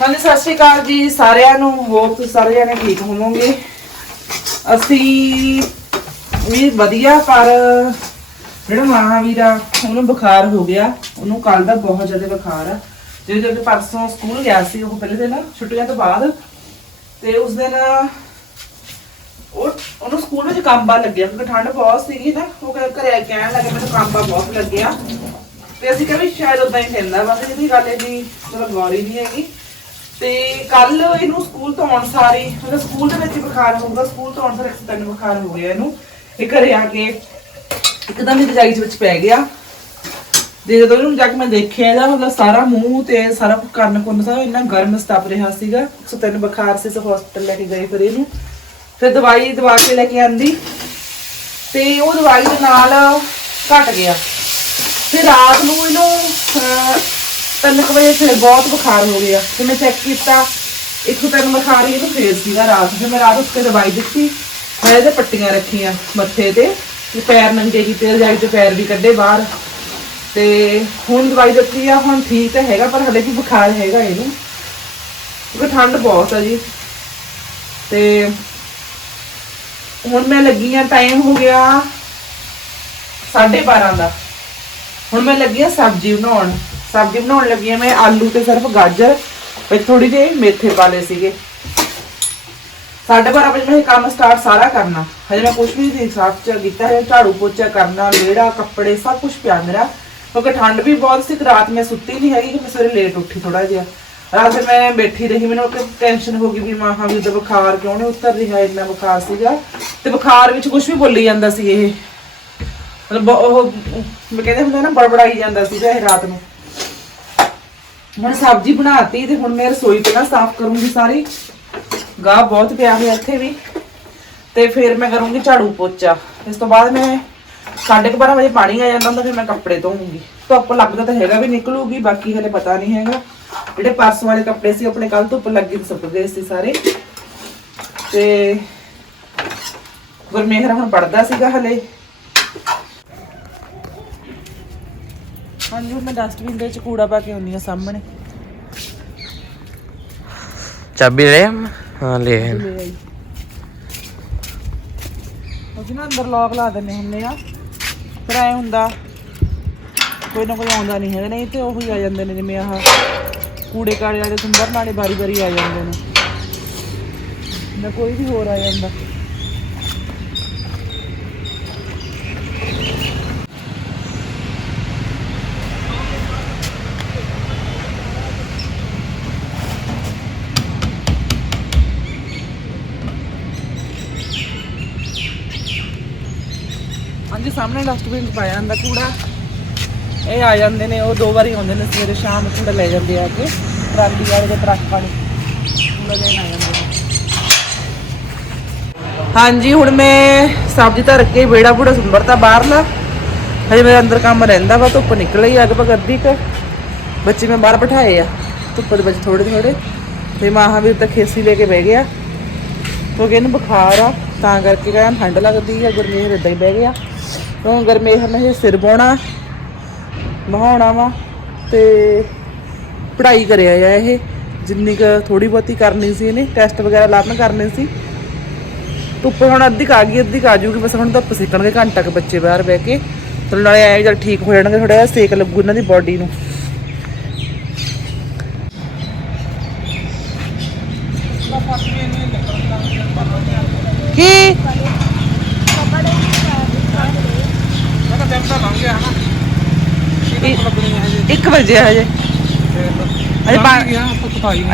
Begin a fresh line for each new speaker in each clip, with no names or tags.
ਹਾਂਜੀ, ਸਤਿ ਸ਼੍ਰੀ ਅਕਾਲ ਜੀ ਸਾਰਿਆਂ ਨੂੰ। ਹੋਪ ਤੁਸੀਂ ਸਾਰੇ ਜਣੇ ਠੀਕ ਹੋਵੋਗੇ? ਅਸੀਂ ਵੀ ਵਧੀਆ, ਪਰ ਜਿਹੜਾ ਮਹਾਵੀਰ ਆ ਉਹਨੂੰ ਬੁਖਾਰ ਹੋ ਗਿਆ। ਉਹਨੂੰ ਕੱਲ ਦਾ ਬਹੁਤ ਜ਼ਿਆਦਾ ਬੁਖਾਰ ਆ। ਜਿਹੜੇ ਜਿਹੜੇ ਪਰਸੋਂ ਸਕੂਲ ਗਿਆ ਸੀ, ਉਹ ਪਹਿਲੇ ਦਿਨ, ਛੁੱਟੀਆਂ ਤੋਂ ਬਾਅਦ। ਤੇ ਉਸ ਦਿਨ ਉਹ, ਉਹਨੂੰ ਸਕੂਲ ਵਿੱਚ ਕੰਬਾ ਲੱਗਿਆ। ਕਿਉਂਕਿ ਠੰਡ ਬਹੁਤ ਸੀਗੀ ਨਾ, ਉਹ ਘ- ਘਰੇ ਆ ਕੇ ਕਹਿਣ ਲੱਗਾ, ਮੈਨੂੰ ਕੰਬਾ ਬਹੁਤ ਲੱਗਿਆ। ਤੇ ਅਸੀਂ ਕਿਹਾ ਵੀ ਸ਼ਾਇਦ ਉਦਾਂ ਹੀ ਕਹਿੰਦਾ ਬਸ ਇਹਦੀ ਗੱਲ ਇਹਦੀ ਚਲੋ ਗੌਰੀ ਨਹੀਂ ਹੈਗੀ। ਤੇ ਕੱਲ ਇਹਨੂੰ ਸਕੂਲ ਤੋਂ ਆਉਣ ਸਾਰੇ, ਮਤਲਬ ਸਕੂਲ ਦੇ ਵਿੱਚ ਬੁਖਾਰ ਹੋਊਗਾ, ਸਕੂਲ ਤੋਂ ਆਉਣ ਸਾਰੇ ਇੱਕ ਤਿੰਨ ਬੁਖਾਰ ਹੋ ਗਿਆ ਇਹਨੂੰ, ਇਹ ਘਰੇ ਆ ਕੇ ਇੱਕਦਮ ਹੀ ਰਜਾਈ ਦੇ ਵਿੱਚ ਪੈ ਗਿਆ। ਤੇ ਜਦੋਂ ਇਹਨੂੰ ਜਾ ਕੇ ਮੈਂ ਦੇਖਿਆ ਇਹਦਾ ਮਤਲਬ ਸਾਰਾ ਮੂੰਹ ਤੇ ਸਾਰਾ ਕੁਝ ਕੰਨ ਕੁੰਨ ਸਾਰਾ ਇੰਨਾ ਗਰਮ ਸਤਪ ਰਿਹਾ ਸੀਗਾ 103 ਬੁਖਾਰ ਸੀ ਸੋ ਹਸਪੀਟਲ ਲੈ ਕੇ ਗਏ ਫਿਰ ਇਹਨੂੰ। ਫਿਰ ਦਵਾਈ ਦਵਾ ਕੇ ਲੈ ਕੇ ਆਂਦੀ, ਤੇ ਉਹ ਦਵਾਈ ਦੇ ਨਾਲ ਘਟ ਗਿਆ। ਫਿਰ ਰਾਤ ਨੂੰ ਇਹਨੂੰ ਤਿੰਨ ਕੁ ਵਜੇ ਫਿਰ ਬਹੁਤ ਬੁਖਾਰ ਹੋ ਗਿਆ। ਫਿਰ ਮੈਂ ਚੈੱਕ ਕੀਤਾ 103 ਬੁਖਾਰ ਹੀ ਇਹਨੂੰ ਫੇਰ ਸੀਗਾ ਰਾਤ। ਫਿਰ ਮੈਂ ਰਾਤ ਉੱਤੇ ਦਵਾਈ ਦਿੱਤੀ ਮੈਂ ਇਹਦੇ ਪੱਟੀਆਂ ਰੱਖੀਆਂ ਮੱਥੇ ਤੇ ਤੇ ਪੈਰ ਨੰਗੇ ਕੀਤੇ, ਰਜਾਈ ਤੇ ਪੈਰ ਵੀ ਕੱਢੇ ਬਾਹਰ। ਤੇ ਹੁਣ ਦਵਾਈ ਦਿੱਤੀ ਆ, ਹੁਣ ਠੀਕ ਤਾਂ ਹੈਗਾ, ਪਰ ਹਲੇ ਵੀ ਬੁਖਾਰ ਹੈਗਾ ਇਹਨੂੰ। ਕਿਉਂਕਿ ਠੰਡ ਬਹੁਤ ਆ ਜੀ। ਤੇ ਹੁਣ ਮੈਂ ਲੱਗੀ ਆ ਟਾਈਮ ਹੋ ਗਿਆ 12:30 ਦਾ। ਹੁਣ ਮੈਂ ਲੱਗੀ ਆ ਸਬਜ਼ੀ ਬਣਾਉਣ। ਸਬਜ਼ੀ ਬਣਾਉਣ ਲੱਗੀ ਆ ਮੈਂ, ਆਲੂ ਤੇ ਸਿਰਫ ਗਾਜਰ ਵਿੱਚ ਥੋੜੀ ਜਿਹੀ ਮੇਥੇ ਪਾ ਲਏ ਸੀਗੇ। 12:30 ਵਜੇ ਮੈਂ ਇਹ ਕੰਮ ਸਟਾਰਟ ਸਾਰਾ ਕਰਨਾ। ਹਜੇ ਮੈਂ ਕੁਝ ਵੀ ਨਹੀਂ ਸਾਫ਼ ਚ ਕੀਤਾ ਹੈ ਝਾੜੂ ਪੋਚਾ ਕਰਨਾ, ਵਿਹੜਾ, ਕੱਪੜੇ, ਸਭ ਕੁਝ ਪਿਆ ਮੇਰਾ। ਕਿਉਂਕਿ ਠੰਡ ਵੀ ਬਹੁਤ ਸੀ ਤੇ ਰਾਤ ਮੈਂ ਸੁੱਤੀ ਨਹੀਂ ਹੈਗੀ ਕਿ ਮੈਂ ਸਵੇਰੇ ਲੇਟ ਉੱਠੀ ਥੋੜਾ ਜਿਹਾ। ਰਾਤ ਮੈਂ ਬੈਠੀ ਰਹੀ, ਮੈਨੂੰ ਕਿ ਟੈਨਸ਼ਨ ਹੋ ਗਈ ਵੀ ਮਾਂ ਹਾਂ ਵੀ ਉਹਦਾ ਬੁਖਾਰ ਕਿਉਂ ਨਹੀਂ ਉਤਰ ਰਿਹਾ, ਇੰਨਾ ਬੁਖਾਰ ਸੀਗਾ। ਤੇ ਬੁਖਾਰ ਵਿੱਚ ਕੁਝ ਵੀ ਬੋਲੀ ਜਾਂਦਾ ਸੀ ਇਹ। ਮਤਲਬ ਬ- ਉਹ, ਮੈਂ ਕਹਿੰਦੇ ਹੁੰਦਾ ਨਾ, ਬੜਬੜਾਈ ਜਾਂਦਾ ਸੀਗਾ ਇਹ ਰਾਤ ਨੂੰ। ਹੁਣ ਸਬਜ਼ੀ ਬਣਾਤੀ ਤੇ ਹੁਣ ਮੈਂ ਰਸੋਈ ਪਹਿਲਾਂ ਸਾਫ਼ ਕਰੂੰਗੀ ਸਾਰੀ। ਗਾਹ ਬਹੁਤ ਪਿਆ ਹੋਇਆ ਇੱਥੇ ਵੀ। ਤੇ ਫਿਰ ਮੈਂ ਕਰੂੰਗੀ ਝਾੜੂ ਪੋਚਾ। ਇਸ ਤੋਂ ਬਾਅਦ ਮੈਂ 12:30 ਵਜੇ ਪਾਣੀ ਆ ਜਾਂਦਾ ਹੁੰਦਾ, ਫਿਰ ਮੈਂ ਕੱਪੜੇ ਧੋਉਂਗੀ ਧੁੱਪ ਲੱਗਦਾ ਤਾਂ ਹੈਗਾ ਵੀ ਨਿਕਲੂਗੀ, ਬਾਕੀ ਹਲੇ ਪਤਾ ਨਹੀਂ ਹੈਗਾ। ਜਿਹੜੇ ਪਰਸ ਵਾਲੇ ਕੱਪੜੇ ਸੀ ਆਪਣੇ ਕੱਲ ਧੁੱਪ ਲੱਗੀ ਤੇ ਸੁੱਕ ਗਏ ਸੀ ਸਾਰੇ। ਤੇ ਗੁਰਮੇਹਰ ਹੁਣ ਪੜਦਾ ਸੀਗਾ ਹਲੇ। ਹਾਂਜੀ ਹੁਣ ਮੈਂ ਡਸਟਬਿਨ ਦੇ ਵਿੱਚ ਕੂੜਾ ਪਾ ਕੇ ਆਉਂਦੀ ਆ ਸਾਹਮਣੇ।
ਚਾਬੀ ਲੈ ਆਵਾਂ? ਹਾਂ ਲੈ ਆਇਆ।
ਲੈ ਆਈ। ਅਸੀਂ ਨਾ ਅੰਦਰ ਲੌਕ ਲਾ ਦਿੰਨੇ ਹੁੰਨੇ ਆ। ਫਿਰ ਐ ਹੁੰਦਾ ਕੋਈ ਨਾ ਕੋਈ ਆਉਂਦਾ ਨਹੀਂ ਹੈਗਾ ਨਹੀਂ ਤੇ ਉਹੀ ਆ ਜਾਂਦੇ ਨੇ ਜਿਵੇਂ ਆਹ ਕੂੜੇ ਕਾੜੇ ਵਾਲੇ ਸੁੰਦਰ ਨਾਲੇ ਬਾਰੀ ਬਾਰੀ ਆ ਜਾਂਦੇ ਨੇ। ਨਾ ਕੋਈ ਵੀ ਹੋਰ ਆ ਜਾਂਦਾ। ਹਾਂਜੀ, ਸਾਹਮਣੇ ਡਸਟਬਿਨ 'ਚ ਪਾਇਆ ਜਾਂਦਾ ਕੂੜਾ। ਇਹ ਆ ਜਾਂਦੇ ਨੇ, ਉਹ ਦੋ ਵਾਰੀ ਆਉਂਦੇ ਨੇ ਸਵੇਰੇ, ਸ਼ਾਮ ਕੂੜਾ ਲੈ ਜਾਂਦੇ ਆ ਕੇ ਟਰਾਲੀ ਵਾਲੇ ਤੇ ਟਰੱਕ ਵਾਲੇ। ਕੂੜਾ ਲੈਣ ਆ ਜਾਂਦੇ ਹਾਂਜੀ, ਹੁਣ ਮੈਂ ਸਬਜ਼ੀ ਧਰ ਕੇ ਬੇੜਾ ਬੂੜਾ ਸੁੰਬਰਤਾ ਬਾਹਰਲਾ ਹਜੇ ਮੇਰਾ ਅੰਦਰ ਕੰਮ ਰਹਿੰਦਾ ਵਾ, ਧੁੱਪ ਨਿਕਲ ਹੀ ਅੱਗ ਪਕ ਅੱਧੀ ਕ। ਬੱਚੇ ਮੈਂ ਬਾਹਰ ਬਿਠਾਏ ਆ, ਧੁੱਪ ਦੇ ਵਿੱਚ ਥੋੜੇ ਥੋੜੇ ਤੇ ਮਹਾਵੀਰ ਤਾਂ ਖੇਸੀ ਲੈ ਕੇ ਬਹਿ ਗਿਆ। ਕਿਉਂਕਿ ਇਹਨੂੰ ਬੁਖਾਰ ਆ, ਤਾਂ ਕਰਕੇ ਕਹਿੰਦਾ ਠੰਡ ਲੱਗਦੀ ਆ ਗੁਰਮੇਹਰ ਇਦਾਂ ਹੀ ਬਹਿ ਗਿਆ। ਕਿਉਂ ਗੁਰਮੇਹਰ ਨੇ ਹਜੇ ਸਿਰ ਬੋਣਾ, ਨਹਾਉਣਾ ਵਾ ਤੇ ਪੜ੍ਹਾਈ ਕਰਿਆ ਆ ਇਹ। ਜਿੰਨੀ ਕ ਥੋੜੀ ਬਹੁਤੀ ਕਰਨੀ ਸੀ ਇਹਨੇ ਟੈਸਟ ਵਗੈਰਾ ਲਾਪਨ ਕਰਨੇ ਸੀ। ਧੁੱਪ ਹੁਣ ਅੱਧੀ ਕਾ ਗਈ, ਅੱਧੀ ਕੁ ਜੂਗੀ, ਬਸ ਹੁਣ ਧੁੱਪ ਸੇਕਣਗੇ ਘੰਟਾ ਕੁ ਬੱਚੇ ਬਾਹਰ ਬਹਿ ਕੇ। ਤੇ ਨਾਲੇ ਐਂ ਜਦ ਠੀਕ ਹੋ ਜਾਣਗੇ ਥੋੜਾ ਜਿਹਾ ਸੇਕ ਲੱਗੂ ਇਹਨਾਂ ਦੀ ਬਾਡੀ ਨੂੰ ਕੀ ਇੱਕ ਵਜੇ ਹਜੇ ਅਜੇ ਪਾਣੀ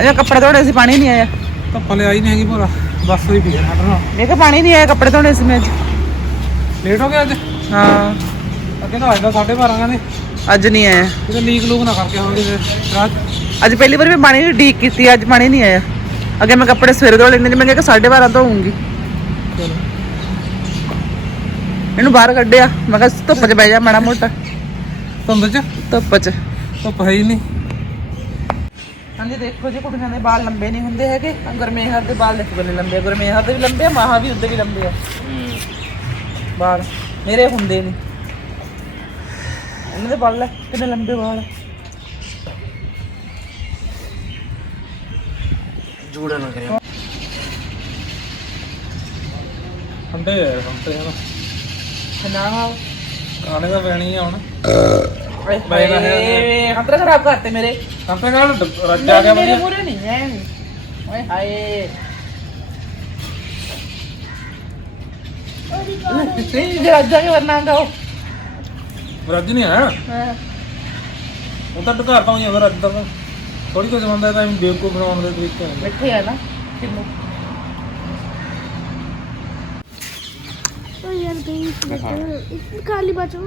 ਅਜੇ ਕੱਪੜੇ ਧੋਣੇ ਸੀ ਪਾਣੀ ਨਹੀਂ ਆਇਆ।
ਧੱਪਾ ਲਿਆਈ ਨਹੀਂ ਹੈਗੀ ਭੋਰਾ ਬੱਸ ਪਈ ਹੈ ਹਟਣਾ
ਮੈਂ ਕਿਹਾ ਪਾਣੀ ਨਹੀਂ ਆਇਆ ਕੱਪੜੇ ਧੋਣੇ ਸੀ ਮੈਂ ਅੱਜ।
ਲੇਟ ਹੋ ਗਿਆ ਅੱਜ?
ਹਾਂ।
ਅੱਗੇ ਤਾਂ ਆਇਆ 12:30 ਕਹਿੰਦੇ।
ਅੱਜ ਨਹੀਂ ਆਇਆ।
ਕਿਤੇ ਲੀਕ ਲੂਕ ਨਾ ਕਰਕੇ ਹੋਣਗੇ ਫਿਰ ਰਾਤ।
ਅੱਜ ਪਹਿਲੀ ਵਾਰ ਮੈਂ ਪਾਣੀ ਦੀ ਡੀਕ ਕੀਤੀ ਅੱਜ ਪਾਣੀ ਨਹੀਂ ਆਇਆ। ਅੱਗੇ ਮੈਂ ਕੱਪੜੇ ਸਵੇਰੇ ਧੋ ਲੈਂਦੀ ਮੈਂ ਕਿਹਾ 12:30 ਧੋਉਂਗੀ ਇਹਨੂੰ ਬਾਹਰ ਕੱਢਿਆ ਮੈਂ ਕਿਹਾ ਧੁੱਪ 'ਚ ਬਹਿ ਜਾ ਮਾੜਾ ਮੋਟਾ।
ਧੁੰਦ ਚ?
ਧੁੱਪ 'ਚ।
ਧੁੱਪ ਹੈ ਹੀ ਨਹੀਂ।
ਹਾਂਜੀ ਦੇਖੋ ਜੀ ਕੁੜੀਆਂ ਦੇ ਵਾਲ ਲੰਬੇ ਨਹੀਂ ਹੁੰਦੇ ਹੈਗੇ। ਗੁਰਮੇਹਰ ਦੇ ਵਾਲ ਦੇਖੋ ਕਿੰਨੇ ਲੰਬੇ ਆ। ਗੁਰਮੇਹਰ ਦੇ ਵੀ ਲੰਬੇ ਆ ਮਾਹਾ ਵੀ ਉਹਦੇ ਵੀ ਲੰਬੇ ਆ। ਵਾਲ ਮੇਰੇ ਹੁੰਦੇ ਨਹੀਂ। ਇਹਨਾਂ ਦੇ ਵਾਲ ਲੈ ਕਿੰਨੇ ਲੰਬੇ ਵਾਲ ਆ।
ਜੂੜਾ ਨਾ ਕਰਿਓ।
ਠੰਡੇ ਆ ਸੰਤੇ ਹਨ
ਨਾ।
ਖਾਣੇ ਦਾ ਪੈਣੀ ਆ ਹੁਣ।
खतरा खराब करते मेरे। हम तो कहा रज आ
गया मेरे मुरे नहीं है। ओए हाय। नहीं रज आ गया वरना गाओ रज नहीं है। हाँ। उधर तो करता
हूँ ये रज तो
थोड़ी कुछ बंदा था तो बेवकूफ़ बनाने के तरीके बैठे है ना
किलो
तो यार गई हाँ। खाली बचाओ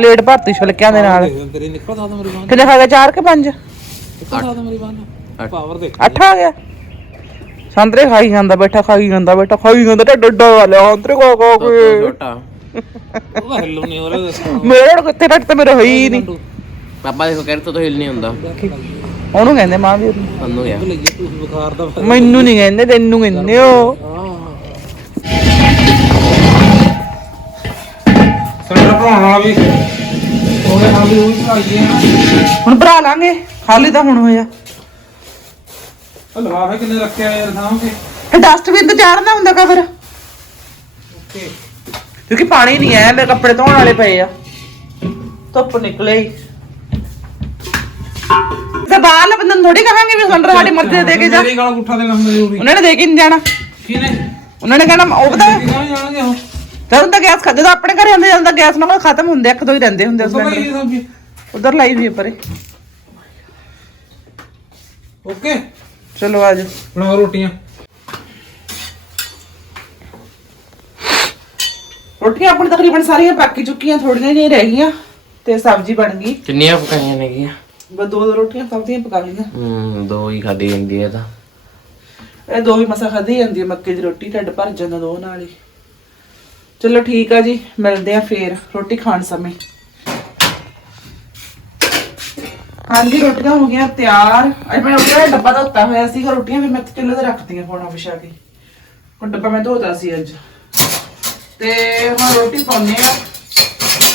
ਪਲੇਟ ਭਰਤੀ ਛਲਕਿਆਂ ਦੇ ਨਾਲ।
ਤੇਰੀ ਨਿਕਲ ਸਕਦਾ ਮੇਰੀ ਬਾਂਹ
ਕਿੰਨੇ ਖਾ ਗਿਆ ਚਾਰ ਕੇ ਪੰਜ?
ਨਿਕਲ ਸਕਦਾ ਮੇਰੀ ਬਾਂਹ ਪਾਵਰ ਦੇ
ਅੱਠ ਆ ਗਿਆ। ਸੰਤਰੇ ਖਾਈ ਜਾਂਦਾ ਬੈਠਾ ਖਾਈ ਜਾਂਦਾ ਬੈਠਾ ਖਾਈ ਜਾਂਦਾ ਢੱਡ ਡੱਡਾ ਵਾਲਿਆ ਹੰਤਰੇ ਖਾ ਖਾ ਕੇ।
ਛੋਟਾ
ਉਹਦਾ ਹਿੱਲੂ ਨਹੀਂ ਹੋ ਰਿਹਾ ਦੱਸੋ
ਮੇਰੇ ਕਿੱਥੇ ਢੱਡ ਤੇ ਮੇਰੇ ਹੋਈ ਨਹੀਂ।
ਪਾਪਾ ਦੇਖੋ ਕਹਿੰਦੇ ਤਾਂ ਹਿਲ ਨਹੀਂ ਹੁੰਦਾ।
ਉਹਨੂੰ ਕਹਿੰਦੇ ਮਾਂ ਵੀ। ਉਹਨੂੰ।
ਦਾ।
ਮੈਨੂੰ ਨਹੀਂ ਕਹਿੰਦੇ ਤੈਨੂੰ ਕਹਿੰਦੇ ਉਹ
ਭਰਾਉਣ ਵਾਲਾ ਵੀ। ਉਹਦੇ ਨਾਲ ਵੀ ਉਹ ਹੀ ਭਾਈਏ
ਹੁਣ ਭਰਾ ਲਾਂਗੇ ਖਾਲੀ ਤਾਂ ਹੁਣ ਹੋਇਆ।
ਲਵਾਵੇ ਕਿੰਨੇ ਰੱਖਿਆ ਯਾਰ ਸਾਹਮਣੇ
ਇਹ ਡਸਟਬਿਨ ਤੇ ਚਾੜਨਾ ਹੁੰਦਾ ਕਾ ਫਿਰ।
ਓਕੇ।
ਕਿਉਂਕਿ ਪਾਣੀ ਨਹੀਂ ਆਇਆ ਮੇਰੇ ਕੱਪੜੇ ਧੋਣ ਵਾਲੇ ਪਏ ਆ। ਧੁੱਪ ਨਿਕਲੇ ਹੀ। ਤੇ ਬਾਹਰਲੇ ਬੰਦੇ ਨੂੰ ਥੋੜੀ ਕਹਾਂਗੇ ਵੀ ਸਿਲੰਡਰ ਸਾਡੀ ਮਰਜ਼ੀ ਦੇ ਦੇ ਕੇ ਜਾ।
ਮੇਰੀ ਗਾਲ ਪੁੱਠਾ ਦੇਣਾ ਹੁੰਦਾ ਜ਼ਰੂਰੀ।
ਉਹਨਾਂ ਨੇ ਦੇ ਕੇ ਨਹੀਂ ਜਾਣਾ।
ਕਿਨੇ
ਉਹਨਾਂ ਨੇ ਕਹਿਣਾ ਉਹ ਪਤਾ
ਕਿਹਨਾਂ ਜਾਣਗੇ ਉਹ
ਜਦੋਂ ਤਾਂ ਗੈਸ ਜਦੋਂ ਆਪਣੇ ਘਰੇ ਆਉਂਦੇ ਜਦੋਂ ਗੈਸ ਨਾਲ ਖਤਮ ਹੁੰਦੇ ਇੱਕ ਦੋ ਹੀ ਰਹਿੰਦੇ ਹੁੰਦੇ
ਇਹ ਸਬਜ਼ੀ?
ਉਧਰ ਲਾਈ ਵੀ ਪਰੇ।
ਓਕੇ।
ਚਲੋ ਆਜੋ
ਬਣਾਓ ਰੋਟੀਆਂ।
ਰੋਟੀਆਂ ਆਪਣੀ ਤਕਰੀਬਨ ਸਾਰੀਆਂ ਪੱਕ ਹੀ ਚੁੱਕੀਆਂ ਥੋੜੀਆਂ ਜਿਹੀਆਂ ਰਹਿ ਗਈਆਂ ਤੇ ਸਬਜ਼ੀ ਬਣ ਗਈ।
ਕਿੰਨੀਆਂ ਪਕਾਈਆਂ ਨੇਗੀਆਂ
ਬਸ ਦੋ ਦੋ ਰੋਟੀਆਂ ਸਬਜ਼ੀਆਂ ਪਕਾ ਲਈਆਂ।
ਹੂੰ ਦੋ ਹੀ ਖਾਦੀ ਜਾਂਦੀ ਹੈ ਤਾਂ।
ਇਹ ਦੋ ਹੀ ਮਸਾ ਖਾਧੀ ਜਾਂਦੀ ਹੈ ਮੱਕੇ ਦੀ ਰੋਟੀ ਢਿੱਡ ਭਰ ਜਾਂਦਾ ਦੋ ਨਾਲ ਹੀ। ਚਲੋ ਠੀਕ ਆ ਜੀ ਮਿਲਦੇ ਆ ਫੇਰ ਰੋਟੀ ਖਾਣ ਸਮੇਂ ਹਾਂਜੀ ਰੋਟੀਆਂ ਹੋ ਗਈਆਂ ਤਿਆਰ ਅੱਜ ਮੈਂ ਰੋਟੀਆਂ ਦਾ ਡੱਬਾ ਧੋਤਾ ਹੋਇਆ ਸੀਗਾ ਰੋਟੀਆਂ ਫਿਰ ਮੈਂ ਚੁੱਲ੍ਹੇ ਤੇ ਰੱਖਤੀਆਂ ਪੌਣਾ ਵਿਛਾ ਕੇ ਹੁਣ ਡੱਬਾ ਮੈਂ ਧੋਤਾ ਸੀ ਅੱਜ ਤੇ ਹੁਣ ਰੋਟੀ ਪਾਉਂਦੇ ਆ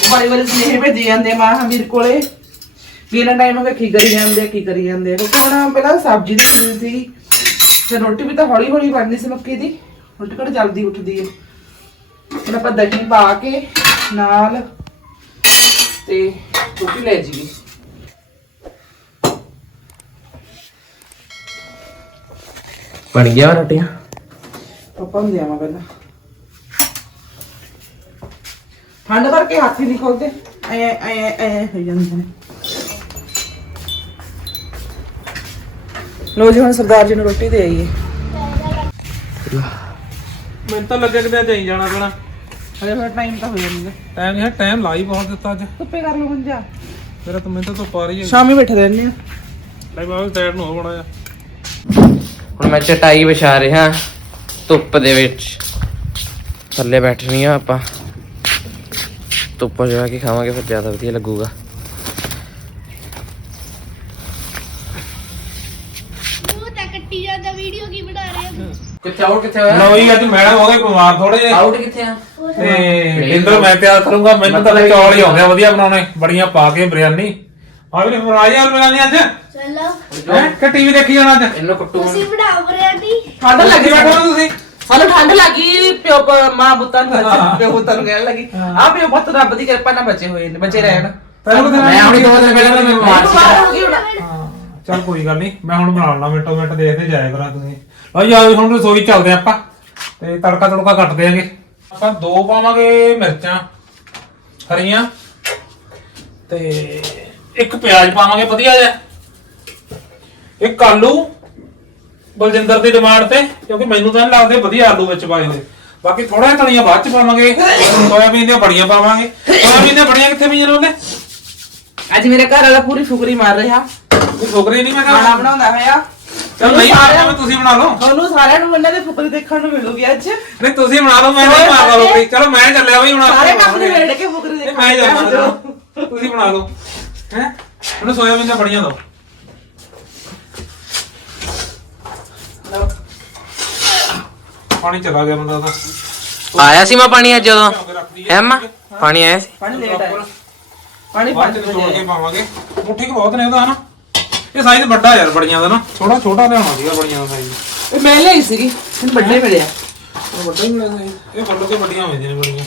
ਵਾਰੀ ਵਾਰੀ ਸਨੇਹ ਭੇਜੀ ਜਾਂਦੇ ਮਾਂ ਹਮੀਰ ਕੋਲੇ ਵੀ ਇਹਨਾਂ ਟਾਈਮ ਹੋ ਗਿਆ ਕੀ ਕਰੀ ਜਾਂਦੇ ਆ, ਕੀ ਕਰੀ ਜਾਂਦੇ ਆ। ਕਿਉਂਕਿ ਹੁਣ ਪਹਿਲਾਂ ਸਬਜ਼ੀ ਦੀ ਚੀਜ਼ ਸੀ ਤੇ ਰੋਟੀ ਵੀ ਤਾਂ ਹੌਲੀ ਹੌਲੀ ਬਣਨੀ ਸੀ ਮੱਕੀ ਦੀ ਰੋਟੀ ਕਿਹੜਾ ਜਲਦੀ ਉੱਠਦੀ ਹੈ ਹੁਣ ਆਪਾਂ ਦਹੀਂ ਪਾ ਕੇ ਨਾਲ ਤੇ ਰੋਟੀ ਲੈ ਜੀਏ
ਬਣ ਗਿਆ ਰੋਟੀਆਂ?
ਪਾਪਾ ਨੂੰ ਦੇਵਾਂ ਪਹਿਲਾਂ। ਠੰਡ ਕਰਕੇ ਹੱਥ ਹੀ ਨਹੀਂ ਖੋਲਦੇ। ਐ ਐ ਐ ਹੋ ਜਾਂਦੇ ਨੇ। ਲੋ ਜੀ ਹੁਣ ਸਰਦਾਰ ਜੀ ਨੂੰ ਰੋਟੀ ਦੇ ਆਈਏ।
ਮੈਨੂੰ ਤਾਂ ਲੱਗਿਆ ਕਿਤੇ ਜਾਈ ਜਾਣਾ ਪੈਣਾ।
ਹਜੇ ਫਿਰ ਟਾਈਮ ਤਾਂ ਹੋ ਜਾਂਦਾ।
ਟਾਈਮ ਇਹ ਟਾਈਮ ਲਾਈ ਬਹੁਤ ਦਿੱਤਾ ਅੱਜ।
ਧੁੱਪੇ ਕਰ ਲਓ ਹੁਣ ਜਾ।
ਮੇਰਾ ਤਾਂ ਮੈਨੂੰ ਤਾਂ ਪਾ ਰਹੀ ਹੈ।
ਸ਼ਾਮੀ ਬੈਠੇ ਰਹਿੰਦੇ ਆ।
ਲੈ ਬਾਬੂ ਸਾਈਡ ਨੂੰ ਹੋ ਬਣਾ ਜਾ
ਹੁਣ ਮੈਂ ਚਟਾਈ ਵਿਛਾ ਰਿਹਾ ਧੁੱਪ ਦੇ ਵਿੱਚ। ਥੱਲੇ ਬੈਠਣੀ ਆ ਆਪਾਂ। ਧੁੱਪ ਜਾ ਕੇ ਖਾਵਾਂਗੇ ਫਿਰ ਜ਼ਿਆਦਾ ਵਧੀਆ ਲੱਗੂਗਾ। ਆਊਟ ਕਿੱਥੇ ਹੋਇਆ?
ਲਓ ਅੱਜ ਮੈਡਮ ਹੋ ਬਿਮਾਰ ਥੋੜੇ ਜਿਹੇ।
ਆਊਟ ਕਿੱਥੇ ਆ?
ਤੇ ਬਿੰਦਰ ਮੈਂ ਤਿਆਰ ਕਰੂੰਗਾ। ਮੈਨੂੰ ਤਾਂ ਚੌਲ ਹੀ ਆਉਂਦੇ ਆ ਵਧੀਆ ਬਣਾਉਣੇ। ਬੜੀਆਂ ਪਾ ਕੇ ਬਿਰਿਆਨੀ। ਆ ਵੀਰੇ ਹੁਣ ਆ ਯਾਰ ਬਣਾਣੀ ਅੱਜ?
ਚਲੋ।
ਹੈਂ? ਟੀਵੀ ਦੇਖੀ ਜਾਣਾ ਅੱਜ?
ਇਹਨੂੰ ਕੁੱਟੂ
ਤੁਸੀਂ ਬਣਾਓ ਬਰਿਆਨੀ।
ਠੰਡ ਲੱਗੀ
ਬੈਠੋ ਤੁਸੀਂ?
ਸਾਨੂੰ ਠੰਡ ਲੱਗੀ ਪਿਓ ਪ- ਮਾਂ ਪੁੱਤਾਂ ਨੂੰ ਪਿਓ ਪੁੱਤਾਂ ਨੂੰ ਕਹਿਣ ਲੱਗੀ। ਆ ਪਿਓ ਪੁੱਤ ਰੱਬ ਦੀ ਕਿਰਪਾ ਨਾਲ ਬਚੇ ਹੋਏ ਨੇ ਬਚੇ ਰਹਿਣ।
ਮੈਂ ਆਪਣੀ ਦੋ ਦਿਨ ਪਹਿਲਾਂ ਤਾਂ ਬਿਮਾਰ ਸੀ।
ਬਿਮਾਰ
ਚੱਲ ਕੋਈ ਗੱਲ ਨਹੀਂ। ਮੈਂ ਹੁਣ ਬਣਾ ਲਾਂ ਮਿੰਟੋ ਮਿੰਟ ਦੇਖਦੇ ਜਾਇਆ ਕਰਾਂ ਤੁਸੀਂ। ਜੀ ਆਓ ਹੁਣ ਰਸੋਈ ਚੱਲਦੇ ਆਪਾਂ। ਤੇ ਤੜਕਾ ਤੜਕਾ ਕੱਟ ਦੇਾਂਗੇ ਆਪਾਂ ਦੋ ਪਾਵਾਂਗੇ ਮਿਰਚਾਂ ਹਰੀਆਂ। ਤੇ ਇੱਕ ਪਿਆਜ਼ ਪਾਵਾਂਗੇ ਵਧੀਆ ਜਿਹਾ। ਇੱਕ ਆਲੂ ਬਲਜਿੰਦਰ ਦੀ ਡਿਮਾਂਡ ਤੇ ਕਿਉਂਕਿ ਮੈਨੂੰ ਤਾਂ ਨੀ ਲੱਗਦੇ ਵਧੀਆ ਆਲੂ ਵਿੱਚ ਪਾਏ ਹੋਏ। ਬਾਕੀ ਥੋੜਾ ਜਿਹਾ ਧਨੀਆ ਬਾਅਦ ਚ ਪਾਵਾਂਗੇ। ਸੋਇਆਬੀਨ ਦੀਆਂ ਬੜੀਆਂ ਪਾਵਾਂਗੇ। ਸੋਇਆਬੀਨ ਦੀਆਂ ਬੜੀਆਂ ਕਿੱਥੇ ਪਈਆਂ ਨੇ ਉਹਨੇ?
ਅੱਜ ਮੇਰੇ ਘਰ ਵਾਲਾ ਪੂਰੀ ਫੁਕਰੀ ਮਾਰ ਰਿਹਾ।
ਕੋਈ ਨਹੀਂ ਮੈਂ
ਖਾਣਾ? ਬਣਾਉਂਦਾ ਹੋਇਆ।
ਚਲ ਨਹੀਂ ਮਾਰਨਾ ਮੈਂ ਤੁਸੀਂ ਬਣਾ ਲਓ।
ਤੁਹਾਨੂੰ ਸਾਰਿਆਂ ਨੂੰ ਇਹਨਾਂ ਦੇ ਫੁਕਰੀ ਦੇਖਣ ਨੂੰ ਮਿਲੂਗੀ ਅੱਜ।
ਨਹੀਂ ਤੁਸੀਂ ਬਣਾ ਲਓ ਮੈਂ ਨਹੀਂ ਮਾਰਦਾ ਰੋਟੀ ਚਲੋ ਮੈਂ ਚੱਲਿਆ ਬਈ ਹੁਣ
ਸਾਰੇ ਕੰਮ ਨੂੰ ਵੇੜ ਕੇ ਫੁਕਰੀ ਦੇਖਣ
ਮੈਂ ਜਾਣਾ ਤੁਸੀਂ ਬਣਾ ਲਓ। ਹੈ? ਉਹਨੂੰ ਸੋਇਆਬੀਨ ਦਾ ਬੜੀਆਂ ਦੋ।
ਲਓ।
ਪਾਣੀ ਚਲਾ ਗਿਆ ਬੰਦਾ ਦਾ
ਆਇਆ ਸੀ ਮੈਂ ਪਾਣੀ ਅੱਜ ਜਦੋਂ ਹੈ। ਮਾਂ? ਪਾਣੀ ਆਇਆ ਸੀ।
ਪਾਣੀ ਲੇਟ ਆਇਆ। ਪਾਣੀ
ਬਾਅਦ
5
ਚ ਤੋੜ ਕੇ ਪਾਵਾਂਗੇ। ਮੁੱਠੀ ਕੁ ਬਹੁਤ ਨੇ ਉਹਦਾ ਹਨਾ? ਇਹ ਸਾਈਜ਼ ਵੱਡਾ ਯਾਰ ਬੜੀਆਂ ਦਾ ਨਾ। ਥੋੜਾ ਛੋਟਾ ਲਿਆਉਣਾ ਸੀਗਾ ਬੜੀਆਂ ਦਾ ਸਾਈਜ਼
ਇਹ ਮੈਂ ਲਈ ਸੀਗੀ ਮੈਨੂੰ ਵੱਡੇ ਮਿਲਿਆ।
ਇਹ ਵੱਡਾ ਹੀ ਮਿਲਿਆ ਸਾਈਜ਼ ਇਹ ਫੱਲੋ ਕੇ ਵੱਡੀਆਂ ਹੋਈਆਂ ਨੇ ਬੜੀਆਂ।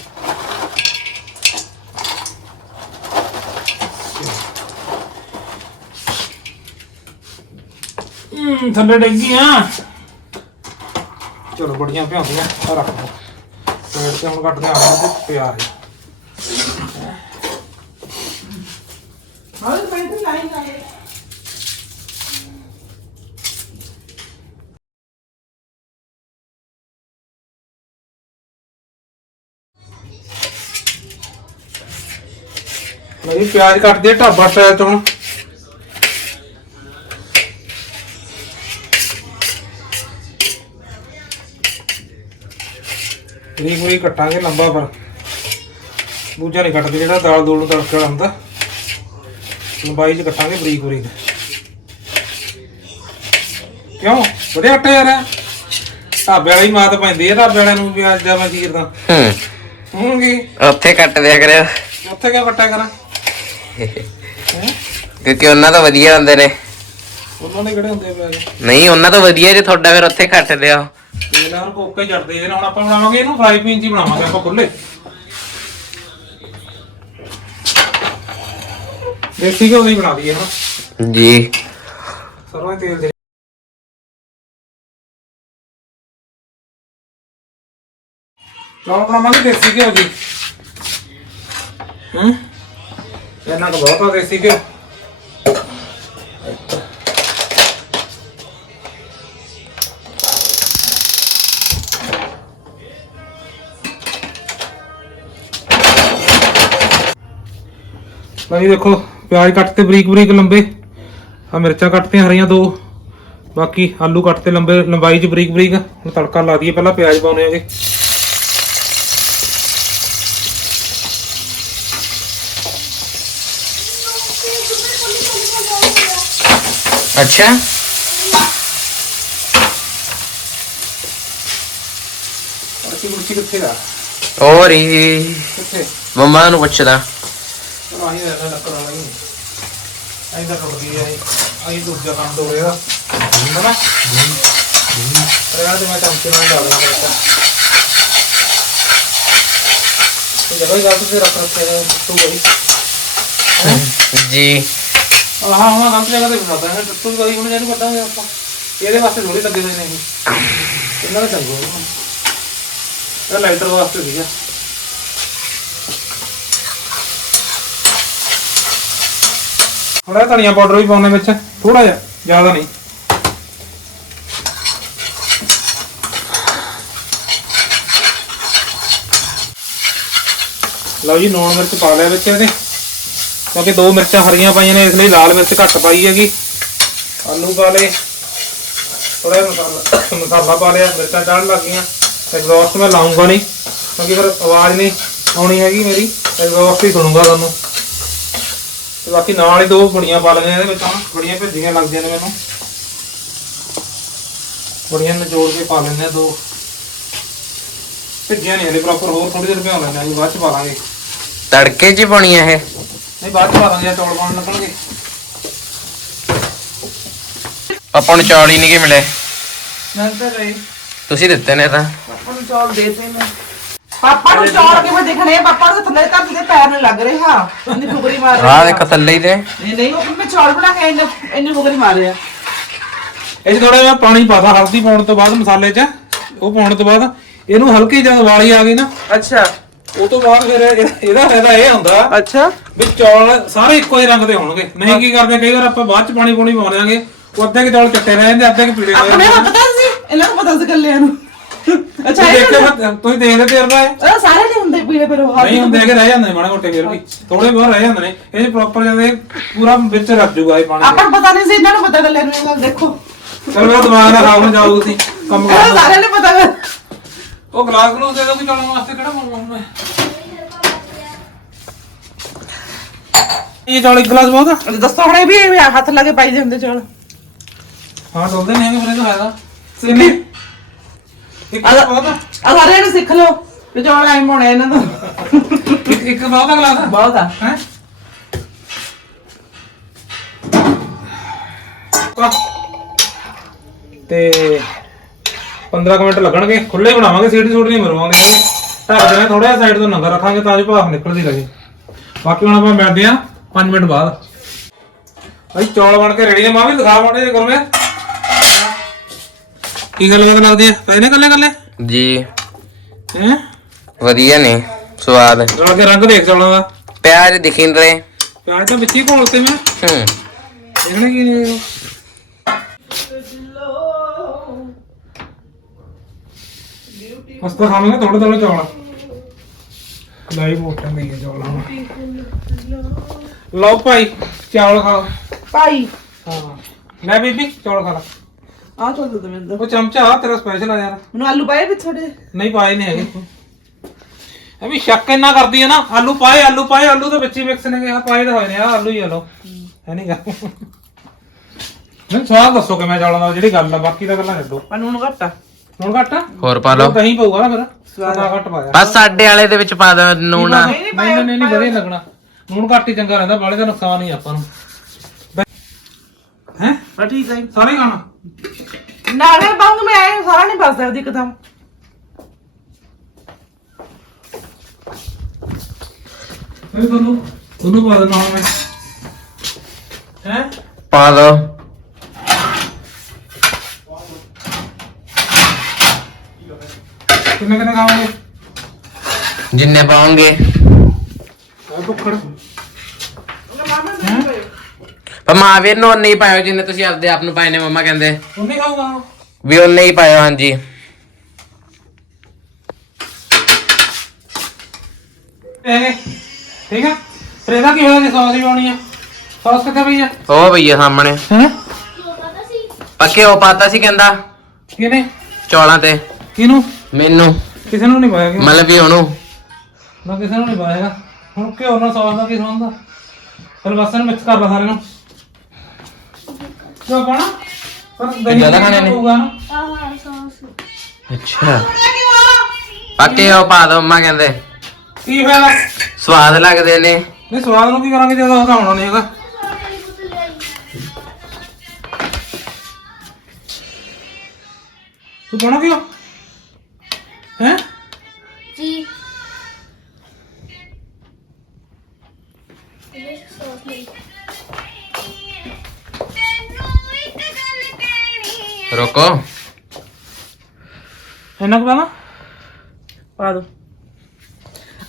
ਹੂੰ ਥੱਲੇ ਡਿੱਗੀਆਂ। ਚਲੋ ਬੜੀਆਂ ਭਿਆਉਂਦੀਆਂ ਆ ਰੱਖ ਲਓ। ਪਲੇਟ ਤੇ ਹੁਣ ਕੱਟ ਕੇ ਆਵਾਂ ਤੇ ਪਿਆ ਹੈ।
ਹਾਂ ਤੇ ਲਾਈ ਲਾਈ
ਨਹੀਂ ਪਿਆਜ਼ ਕੱਟ ਦੇ ਢਾਬਾ ਸਟਾਈਲ ਚ ਹੁਣ। ਬਰੀਕ ਬਰੀਕ ਕੱਟਾਂਗੇ ਲੰਬਾ ਪਰ। ਦੂਜਾ ਨਹੀਂ ਕੱਟਦੇ ਜਿਹੜਾ ਦਾਲ ਦੂਲ ਨੂੰ ਤੜਕਾ ਵਾਲਾ ਹੁੰਦਾ। ਲੰਬਾਈ ਚ ਕੱਟਾਂਗੇ ਬਰੀਕ ਬਰੀਕ। ਕਿਉਂ? ਵਧੀਆ ਆਟਾ ਯਾਰ। ਢਾਬੇ ਵਾਲੀ ਮਾਤ ਪੈਂਦੀ ਹੈ ਢਾਬੇ ਵਾਲਿਆਂ ਨੂੰ ਵੀ ਅੱਜ ਦਾ ਮੈਂ ਚੀਰਦਾ
ਹੂੰ
ਹੂੰ। ਕੀ
ਉੱਥੇ ਕੱਟ ਦਿਆ ਕਰਿਓ।
ਉੱਥੇ ਕਿਉਂ ਕੱਟਿਆ ਕਰਾਂ?
ਕਿਉਂਕਿ ਉਹਨਾਂ ਤੋਂ ਵਧੀਆ ਹੁੰਦੇ ਨੇ।
ਉਹਨਾਂ ਦੇ ਕਿਹੜੇ ਹੁੰਦੇ ਪਿਆਜ਼
ਨਹੀਂ ਉਹਨਾਂ ਤੋਂ ਵਧੀਆ ਜੇ ਤੁਹਾਡਾ ਫਿਰ ਉੱਥੇ ਕੱਟ ਦਿਆ
ਤੇ ਨਾਲ ਕੋਕੇ ਜੜਦੇ ਇਹਦੇ ਨਾਲ ਹੁਣ ਆਪਾਂ ਬਣਾਵਾਂਗੇ ਇਹਨੂੰ ਫਰਾਈ ਪੈਨ 'ਚ ਹੀ ਬਣਾਵਾਂਗੇ ਆਪਾਂ ਖੁੱਲੇ ਦੇਸੀ ਘਿਓ ਦੀ ਬਣਾ ਦਈਏ ਹੁਣ।
ਜੀ।
ਸਰੋਂ ਦੇ ਤੇਲ ਦੇ ਚੌਲ ਬਣਾਵਾਂਗੇ ਦੇਸੀ ਘਿਓ ਜੀ। ਹੂੰ? ਇਹਨਾਂ ਕੋ ਬਹੁਤ ਦੇਸੀ ਘਿਓ ਭਾਈ ਦੇਖੋ, ਪਿਆਜ਼ ਕੱਟਤੇ ਬਰੀਕ ਬਰੀਕ ਲੰਬੇ ਆ ਮਿਰਚਾਂ ਕੱਟਤੀਆਂ ਹਰੀਆਂ ਦੋ, ਬਾਕੀ ਆਲੂ ਕੱਟਤੇ ਲੰਬੇ, ਲੰਬਾਈ ਚ ਬਰੀਕ ਬਰੀਕ, ਹੁਣ ਤੜਕਾ ਲਾ ਦਈਏ ਪਹਿਲਾਂ ਪਿਆਜ਼ ਪਾਉਣੇ ਜੀ
ਅੱਛਾ।
ਅਰਸੀ ਮੁਰਚੀ ਕਿੱਥੇ ਦਾ
ਹੋਰ ਹੀ
ਕਿੱਥੇ?
ਮੰਮਾ ਨੂੰ ਪੁੱਛਦਾ।
ਚਲੋ ਆਹੀ ਰਹਿਣਾ ਲੱਕੜ ਵਾਲਾ। ਹੀ ਆਹੀ ਤਾਂ ਟੁੱਟ ਗਈ ਆਹੀ ਆਹੀ ਦੂਜਾ ਕੰਮ ਤੋਂ ਹੋਇਆ। ਹੁੰਦਾ ਨਾ ਪਰ ਤੇ ਮੈਂ ਚਮਚੇ ਨਾਲ ਲਾ ਦੇਣਾ ਕਰਤਾ ਤੇ ਜਦੋਂ ਹੀ ਗੱਲ ਤੇ ਰੱਖ ਰੱਖਿਆ ਟੁੱਟੂ ਗਈ
ਜੀ।
ਆਹ ਹਾਂ ਗਲਤ ਜਗ੍ਹਾ ਤੇ ਬਣਾਤਾ ਹੈ। ਟੁੱਟੂ ਗਈ ਹੁਣ ਜਿਹਨੂੰ ਕੱਢਾਂਗੇ ਆਪਾਂ। ਇਹਦੇ ਵਾਸਤੇ ਥੋੜੀ ਲੱਗੇ ਹੋਏ ਨੇ ਇਹ। ਇਹਨਾਂ ਦਾ ਚੰਗੋ ਇਹ ਲਾਈਟਰ ਵਾਸਤੇ ਸੀਗਾ। ਥੋੜਾ ਧਨੀਆ ਪਾਊਡਰ ਵੀ ਪਾਉਣੇ ਵਿੱਚ। ਥੋੜਾ ਜਿਹਾ, ਜ਼ਿਆਦਾ ਨਹੀਂ। ਲਓ ਜੀ ਨੂਣ ਮਿਰਚ ਪਾ ਲਿਆ ਵਿੱਚ ਇਹਦੇ। ਕਿਉਂਕਿ ਦੋ ਮਿਰਚਾਂ ਹਰੀਆਂ ਪਾਈਆਂ ਨੇ, ਇਸ ਲਈ ਲਾਲ ਮਿਰਚ ਘੱਟ ਪਾਈ ਹੈਗੀ। ਆਲੂ ਪਾ ਲਏ। ਥੋੜਾ ਮਸਾਲਾ ਮਸਾਲਾ ਪਾ ਲਿਆ, ਮਿਰਚਾਂ ਚੜ੍ਹਨ ਲੱਗ ਗਈਆਂ। ਐਗਜ਼ੌਸਟ ਮੈਂ ਲਾਉਂਗਾ ਨਹੀਂ, ਕਿਉਂਕਿ ਫਿਰ ਆਵਾਜ਼ ਨਹੀਂ ਆਉਣੀ ਹੈਗੀ ਮੇਰੀ। ਐਗਜ਼ੌਸਟ ਹੀ ਸੁਣੂਗਾ ਤੁਹਾਨੂੰ। ਤੇ ਬਾਕੀ ਨਾਲ ਹੀ ਦੋ ਬੜੀਆਂ ਪਾ ਲਈਆਂ ਇਹਦੇ ਵਿੱਚ ਹੁਣ ਬੜੀਆਂ ਭਿੱਜੀਆਂ ਲੱਗਦੀਆਂ ਨੇ ਮੈਨੂੰ। ਬੜੀਆਂ ਨਿਚੋੜ ਕੇ ਪਾ ਲੈਂਦੇ ਆ ਦੋ। ਭਿੱਜੀਆਂ ਨਹੀਂ ਹਲੇ ਪ੍ਰੋਪਰ ਹੋਰ ਥੋੜੀ ਦੇਰ ਭਿਓ ਲੈਂਦੇ ਆ ਜੀ ਬਾਅਦ ਚ ਪਾ ਲਾਂਗੇ।
ਤੜਕੇ 'ਚ ਹੀ ਪਾਉਣੀ ਆ ਇਹ।
ਨਹੀਂ ਬਾਅਦ ਚ ਪਾ ਦਾਂਗੇ ਚੌਲ ਪਾਉਣ ਲੱਗਣਗੇ
ਆਪਾਂ ਨੂੰ ਚੌਲ ਹੀ ਨਹੀਂ ਕਿ ਮਿਲੇ।
ਮੈਂ ਤਾਂ ਗਈ
ਤੁਸੀਂ ਦਿੱਤੇ ਨੇ ਤਾਂ।
ਪਾਪਾ ਨੂੰ ਚੌਲ ਦੇਤੇ ਮੈਂ ਪਾਪਾ ਨੂੰ ਚੌਲ ਕਿਵੇਂ ਦੇਖਣੇ? ਆ? ਪਾਪਾ ਨੂੰ ਥੱਲੇ ਧਰਤੀ ਦੇ ਪੈਰ ਨੂੰ ਲੱਗ ਰਹੇ ਹਾਂ। ਇੰਨੀ ਫੁਕਰੀ ਮਾਰ
ਆਹ
ਰਹੀ
ਦੇਖੋ ਥੱਲੇ ਹੀ ਤੇ।
ਨਹੀਂ ਨਹੀਂ ਉਹ ਮੈਂ ਚੌਲ ਬਣਾ ਕੇ ਇੰਨੀ ਇੰਨੀ ਫੁਕਰੀ ਮਾਰ ਰਿਹਾ।
ਇਹ ਥੋੜਾ ਜਿਹਾ ਪਾਣੀ ਪਾਤਾ ਹਲਦੀ ਪਾਉਣ ਤੋਂ ਬਾਅਦ ਮਸਾਲੇ 'ਚ। ਉਹ ਪਾਉਣ ਤੋਂ ਬਾਅਦ ਇਹਨੂੰ ਹਲਕੀ ਜਦ ਵਾਲੀ ਆ ਗਈ ਨਾ।
ਅੱਛਾ।
ਉਹ ਤੋਂ ਬਾਅਦ ਫਿਰ ਇਹ- ਇਹਦਾ ਫਾਇਦਾ ਇਹ ਹੁੰਦਾ
ਅੱਛਾ।
ਵੀ ਚੌਲ ਸਾਰੇ ਇੱਕੋ ਹੀ ਰੰਗ ਦੇ ਹੋਣਗੇ। ਨਹੀਂ ਕੀ ਕਰਦੇ ਕਈ ਵਾਰ ਆਪਾਂ ਬਾਅਦ 'ਚ ਪਾਣੀ ਪੂਣੀ ਪਾ ਦਿਆਂਗੇ ਉਹ ਅੱਧੇ ਕਿ ਚੌਲ ਚਿੱਟੇ ਰਹਿ ਜਾਂਦੇ ਅੱਧੇ ਕਿ ਪੀਲੇ ਰਹਿ
ਆਪਣੇ
ਜਾਂਦੇ।
ਨੂੰ ਪਤਾ ਸੀ ਇਹਨਾਂ ਨੂੰ ਪਤਾ ਸੀ ਕੱਲਿਆਂ ਨੂੰ। ਅੱਛਾ
ਤੁਸੀਂ
ਇਹ
ਦੇਖਿਓ ਫਿਰ- ਤੁਸੀਂ ਦੇਖਦੇ ਤਜਰਬਾ ਹੈ
ਉਹ ਸਾਰੇ ਨਹੀਂ ਹੁੰਦੇ ਪੀਲੇ ਪਰ ਉਹ
ਨਹੀਂ ਹੁੰਦੇ ਹੈਗੇ ਰਹਿ ਜਾਂਦੇ ਨੇ ਮਾੜੇ ਮੋਟੇ ਫਿਰ ਵੀ। ਥੋੜੇ ਬਹੁਤ ਰਹਿ ਜਾਂਦੇ ਨੇ। ਇਹ ਪ੍ਰੋਪਰ ਜਦ ਪੂਰਾ ਵਿੱਚ ਰੱਖ ਜੂਗਾ ਇਹ ਪਾਣੀ।
ਆਪਾਂ ਨੂੰ ਪਤਾ ਨਹੀਂ ਸੀ ਇਹਨਾਂ ਨੂੰ ਪਤਾ ਕੱਲਿਆਂ ਨੂੰ ਇਹ ਗੱਲ ਦੇਖੋ।
ਚਲ ਮੇਰਾ ਦਿਮਾਗ ਨਾ ਨਾ ਜਾਓ ਤੁਸੀਂ ਕੰਮ ਕਰੋ
ਸਾਰਿਆਂ ਨੂੰ ਪਤਾ। ਹੈ
ਉਹ ਗਲਾਸ ਗਲੂਸ ਦੇ ਦੋ ਕਿ ਚੌਲਾਂ ਵਾਸਤੇ ਕਿਹੜਾ ਮੰਗਵਾਉਂ ਮੈਂ? ਇਹ ਚੌਲ ਇੱਕ ਗਲਾਸ ਬਹੁਤ ਆ?
ਦੱਸੋ ਹੁਣੇ ਵੀ ਇਹ ਹੱਥ ਲਾ ਕੇ ਪਾਈ ਦੇ ਹੁੰਦੇ ਚੌਲ।
ਹਾਂ ਡੋਲਦੇ ਨਹੀਂ ਹੈਗੇ ਫਿਰ ਇਹਦਾ ਫਾਇਦਾ। ਕਿੰਨੇ ਇੱਕ ਬਹੁਤ ਆ।
ਆ ਸਾਰਿਆਂ ਨੂੰ ਸਿੱਖ ਲਓ ਤੇ ਚੌਲ ਐਂ ਪਾਉਣੇ ਇਹਨਾਂ ਤੋਂ
ਇੱਕ ਇੱਕ ਬਹੁਤ ਆ ਗਲਾਸ?
ਬਹੁਤ ਆ।
ਹੈ? ਤੇ 15 ਕੁ ਮਿੰਟ ਲੱਗਣਗੇ ਖੁੱਲੇ ਬਣਾਵਾਂਗੇ ਸੀਟੀ ਸੂਟ ਨਹੀਂ ਮਰਵਾਉਂਦੇ ਹੈਗੇ। ਢੱਕ ਦੇਣਾ ਥੋੜਾ ਜਿਹਾ ਸਾਈਡ ਤੋਂ ਨੰਗਾ ਰੱਖਾਂਗੇ ਤਾਂ ਜੋ ਭਾਫ ਨਿਕਲਦੀ ਰਹੇ। ਬਾਕੀ ਹੁਣ ਆਪਾਂ ਮਿਲਦੇ ਆ 5 ਮਿੰਟ ਬਾਅਦ। ਭਾਈ ਚੌਲ ਬਣ ਕੇ ਰੈਡੀ ਨੇ ਮਾਂ ਵੀ ਦਿਖਾ ਮਾੜੇ ਜੇ ਕਰਵੇਂ ਕੀ ਗੱਲ ਬਾਤ ਲੱਗਦੀ ਹੈ? ਪੈ ਨੇ ਕੱਲੇ ਕੱਲੇ
ਜੀ।
ਹੈ?
ਵਧੀਆ ਨੇ ਸਵਾਦ।
ਰਲ ਕੇ ਰੰਗ ਦੇਖ ਚੌਲਾਂ ਦਾ।
ਪਿਆਜ਼ ਦਿਖੀ ਰਹੇ
ਪਿਆਜ਼ ਤਾਂ ਵਿੱਚ ਹੀ ਘੋਲਤੇ ਮੈਂ।
ਹੂੰ।
ਦੇਖਣਾ ਕੀ ਨੇ ਮਸਤ ਖਾਵਾਂਗੇ ਥੋੜੇ ਥੋੜੇ ਚੌਲ। ਲਾਈਵ ਨਹੀਂ ਹੈ ਚੌਲ ਲਓ ਭਾਈ ਚੌਲ ਖਾਓ
ਭਾਈ।
ਹਾਂ। ਲੈ ਬੀਬੀ ਚੌਲ ਖਾ ਲਾ।
ਆ ਚੌਲ ਦੇ ਮੈਨੂੰ
ਉਹ ਚਮਚਾ ਆ ਤੇਰਾ ਸਪੈਸ਼ਲ ਆ ਯਾਰ।
ਮੈਨੂੰ ਆਲੂ ਪਾਏ ਵਿੱਚ ਥੋੜੇ
ਨਹੀਂ ਪਾਏ ਨਹੀਂ ਹੈਗੇ। ਇਹ ਵੀ ਸ਼ੱਕ ਇੰਨਾ ਕਰਦੀ ਹੈ ਨਾ ਆਲੂ ਪਾਏ ਆਲੂ ਪਾਏ ਆਲੂ ਦੇ ਵਿੱਚ ਹੀ ਮਿਕਸ ਨੇ ਆ ਪਾਏ ਤਾਂ ਹੋਏ ਨੇ ਆ ਆਲੂ ਹੀ ਆ ਲੋ ਹੈ ਨਹੀਂ ਗਾ। ਨਹੀਂ ਸਵਾਦ ਦੱਸੋ ਕਿ ਮੈਂ ਚੌਲਾਂ ਦਾ ਜਿਹੜੀ ਗੱਲ ਆ ਬਾਕੀ ਤਾਂ ਗੱਲਾਂ ਛੱਡੋ।
ਪਰ ਨੂਣ ਘੱਟ
ਹੁਣ ਘੱਟ ਆ?
ਹੋਰ ਪਾ ਲਓ।
ਦਹੀਂ ਪਊਗਾ ਨਾ ਫਿਰ। ਸਵਾਦ ਘੱਟ ਪਾਇਆ।
ਬਸ ਸਾਡੇ ਵਾਲੇ ਦੇ ਵਿੱਚ ਪਾ ਦੋ ਨੂਣ
ਨਹੀਂ
ਨਹੀਂ ਨਹੀਂ ਨਹੀਂ ਨਹੀਂ ਵਧੀਆ ਲੱਗਣਾ। ਨੂਣ ਘੱਟ ਹੀ ਚੰਗਾ ਰਹਿੰਦਾ ਬਾਲੇ ਦਾ ਨੁਕਸਾਨ ਹੀ ਆਪਾਂ ਨੂੰ। ਹੈ?
ਪਰ ਠੀਕ ਹੈ
ਸਾਰੇ ਖਾਣਾ?
ਨਾਲੇ ਪਾਉਂਗਾ ਮੈਂ ਸਾਰਾ ਨਹੀਂ ਬਸ ਸਕਦੀ ਇੱਕਦਮ
ਮੈਂ ਤੁਹਾਨੂੰ ਤੁਹਾਨੂੰ ਪਾ ਦੇਣਾ ਮੈਂ। ਹੈ?
ਪਾ ਦੋ
ਕਿੰਨੇ ਕਿੰਨੇ ਖਾਓਗੇ?
ਜਿੰਨੇ ਪਾਉਂਗੇ
ਆ ਭੁੱਖੜ।
ਪਰ ਨੂੰ ਨਹੀਂ ਪਾਇਓ ਜਿੰਨੇ ਤੁਸੀਂ ਆਪਦੇ ਆਪ ਨੂੰ ਪਾਏ ਨੇ ਮੰਮਾ ਕਹਿੰਦੇ।
ਉਹਨੇ ਖਾਊਗਾ
ਵੀ ਉਹਨੇ ਹੀ ਪਾਇਓ ਹਾਂਜੀ।
ਇਹ ਠੀਕ ਆ? ਫਿਰ ਇਹਦਾ ਕੀ ਹੋਇਆ ਜੇ ਸੌਸ ਹੀ ਪਾਉਣੀ ਆ? ਸੌਸ ਕਿੱਥੇ ਪਈ ਆ?
ਉਹ ਭਈਆ ਸਾਹਮਣੇ।
ਹੈ?
ਪੱਕੇ ਉਹ ਪਾਤਾ ਸੀ ਕਹਿੰਦਾ?
ਕਿਹਨੇ?
ਚੌਲਾਂ ਤੇ।
ਕਿਹਨੂੰ?
ਮੈਨੂੰ।
ਕਿਸੇ ਨੂੰ ਨਹੀਂ ਪਾਇਆ
ਮਤਲਬ ਵੀ ਉਹਨੂੰ।
ਨਾ ਕਿਸੇ ਨੂੰ ਨਹੀਂ ਪਾਏਗਾ ਹੁਣ ਘਿਓ ਨਾਲ ਸੌਸ ਦਾ ਕੀ ਸੰਬੰਧ ਫਿਰ ਬਸ ਇਹਨੂੰ ਮਿਕਸ ਕਰ ਲਾ ਸਾਰੇ ਨੂੰ। ਕਿਉਂ ਪਾਣਾ ਪਰ ਦਹੀਂ
ਜ਼ਿਆਦਾ ਖਾਣੇ ਨੇ?
ਪਊਗਾ ਨਾ।
ਆਹ ਸੌਸ
ਅੱਛਾ। ਪੱਕੇ ਉਹ ਪਾ ਦੋ ਮੰਮਾ ਕਹਿੰਦੇ।
ਕੀ ਫਾਇਦਾ
ਸਵਾਦ ਲੱਗਦੇ ਨੇ।
ਨਹੀਂ ਸਵਾਦ ਨੂੰ ਕੀ ਕਰਾਂਗੇ ਜਦੋਂ ਉਹਦਾ ਹੋਣਾ ਨਹੀਂ ਹੈਗਾ। ਤੂੰ ਪਾਣਾ ਕਿਉਂ ਹੈ?
ਜੀ।
ਰੁਕੋ।
ਇਹਨਾਂ ਕੁ ਪਾਣਾ
ਪਾ ਦੋ।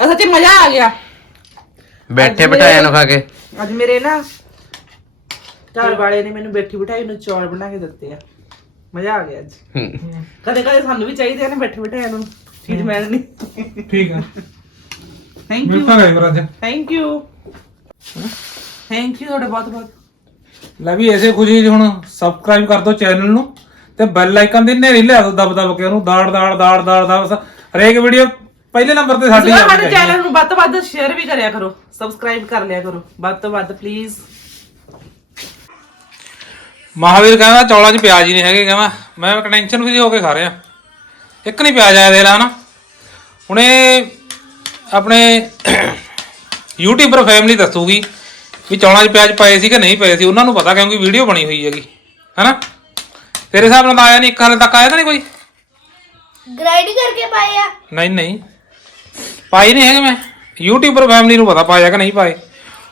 ਆ ਸੱਚੀ ਮਜ਼ਾ ਆ ਗਿਆ।
ਬੈਠੇ ਬਿਠਾਇਆ ਨੂੰ ਖਾ ਕੇ।
ਅੱਜ ਮੇਰੇ ਨਾ ਘਰ ਵਾਲੇ ਨੇ ਮੈਨੂੰ ਬੈਠੀ ਬਿਠਾਈ ਨੂੰ ਚੌਲ ਬਣਾ ਕੇ ਦਿੱਤੇ ਆ। ਮਜ਼ਾ ਆ ਗਿਆ ਅੱਜ।
ਹੂੰ।
ਕਦੇ ਕਦੇ ਸਾਨੂੰ ਵੀ ਚਾਹੀਦੇ ਆ ਨਾ ਬੈਠੇ ਬਿਠਾਇਆ ਨੂੰ। ਚੀਜ਼ ਮਿਲਣੀ
ਠੀਕ ਹੈ
ਥੈਂਕ ਯੂ
ਮਿਲਤਾ ਫਿਰ ਅੱਜ।
ਥੈਂਕ ਯੂ ਥੈਂਕ ਯੂ ਤੁਹਾਡਾ ਬਹੁਤ ਬਹੁਤ।
ਲੈ ਵੀ ਐਸੇ ਖੁਸ਼ੀ 'ਚ ਹੁਣ ਸਬਸਕ੍ਰਾਈਬ ਕਰ ਦਿਓ ਚੈਨਲ ਨੂੰ ਤੇ ਬੈਲ ਆਈਕਨ ਦੀ ਨੇਰੀ ਲਿਆ ਦਿਓ ਦਬ ਦਬ ਕੇ ਉਹਨੂੰ ਦਾੜ ਦਾੜ ਦਾੜ ਦਾੜ ਦਾੜ ਬਸ ਹਰੇਕ ਵੀਡੀਓ ਪਹਿਲੇ ਨੰਬਰ ਤੇ ਸਾਡੀ
ਤੁਸੀਂ
ਆਉਣੀ
ਸਾਡੇ
ਚਾਹੀਦੀ ਹੈ।
ਚੈਨਲ ਨੂੰ ਵੱਧ ਤੋਂ ਵੱਧ ਸ਼ੇਅਰ ਵੀ ਕਰਿਆ ਕਰੋ। ਸਬਸਕ੍ਰਾਈਬ ਕਰ ਲਿਆ ਕਰੋ। ਵੱਧ ਤੋਂ ਵੱਧ ਪਲੀਜ਼
ਮਹਾਵੀਰ ਕਹਿੰਦਾ ਚੌਲਾਂ 'ਚ ਪਿਆਜ਼ ਹੀ ਨਹੀਂ ਹੈਗੇ ਕਹਿੰਦਾ ਮੈਂ ਟੈਨਸ਼ਨ ਵੀ ਹੋ ਕੇ ਖਾ ਰਿਹਾ। ਇੱਕ ਨਹੀਂ ਪਿਆਜ਼ ਆਇਆ ਦੇ ਲਾ ਨਾ ਹੁਣ ਇਹ ਆਪਣੇ ਯੂਟਿਊਬਰ ਫੈਮਿਲੀ ਦੱਸੂਗੀ ਵੀ ਚੌਲਾਂ 'ਚ ਪਿਆਜ਼ ਪਏ ਸੀ ਕਿ ਨਹੀਂ ਪਏ ਸੀ ਉਹਨਾਂ ਨੂੰ ਪਤਾ ਕਿਉਂਕਿ ਵੀਡੀਓ ਬਣੀ ਹੋਈ ਹੈਗੀ ਹੈਨਾ। ਤੇਰੇ ਹਿਸਾਬ ਨਾਲ ਤਾਂ ਆਇਆ ਨਹੀਂ ਇੱਕ ਹਾਲੇ ਤੱਕ ਆਇਆ ਤਾਂ ਨਹੀਂ ਕੋਈ?
ਗ੍ਰਾਈਂਡ ਕਰਕੇ ਪਾਇਆ
ਨਹੀਂ ਨਹੀਂ। ਪਾਏ ਨਹੀਂ ਹੈਗੇ ਮੈਂ। ਯੂਟਿਊਬਰ ਫੈਮਿਲੀ ਨੂੰ ਪਤਾ ਪਾਇਆ ਕਿ ਨਹੀਂ ਪਾਏ।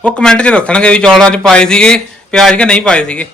ਉਹ ਕਮੈਂਟ 'ਚ ਦੱਸਣਗੇ ਵੀ ਚੌਲਾਂ 'ਚ ਪਾਏ ਸੀਗੇ ਪਿਆਜ਼ ਕਿ ਨਹੀਂ ਪਾਏ ਸੀਗੇ।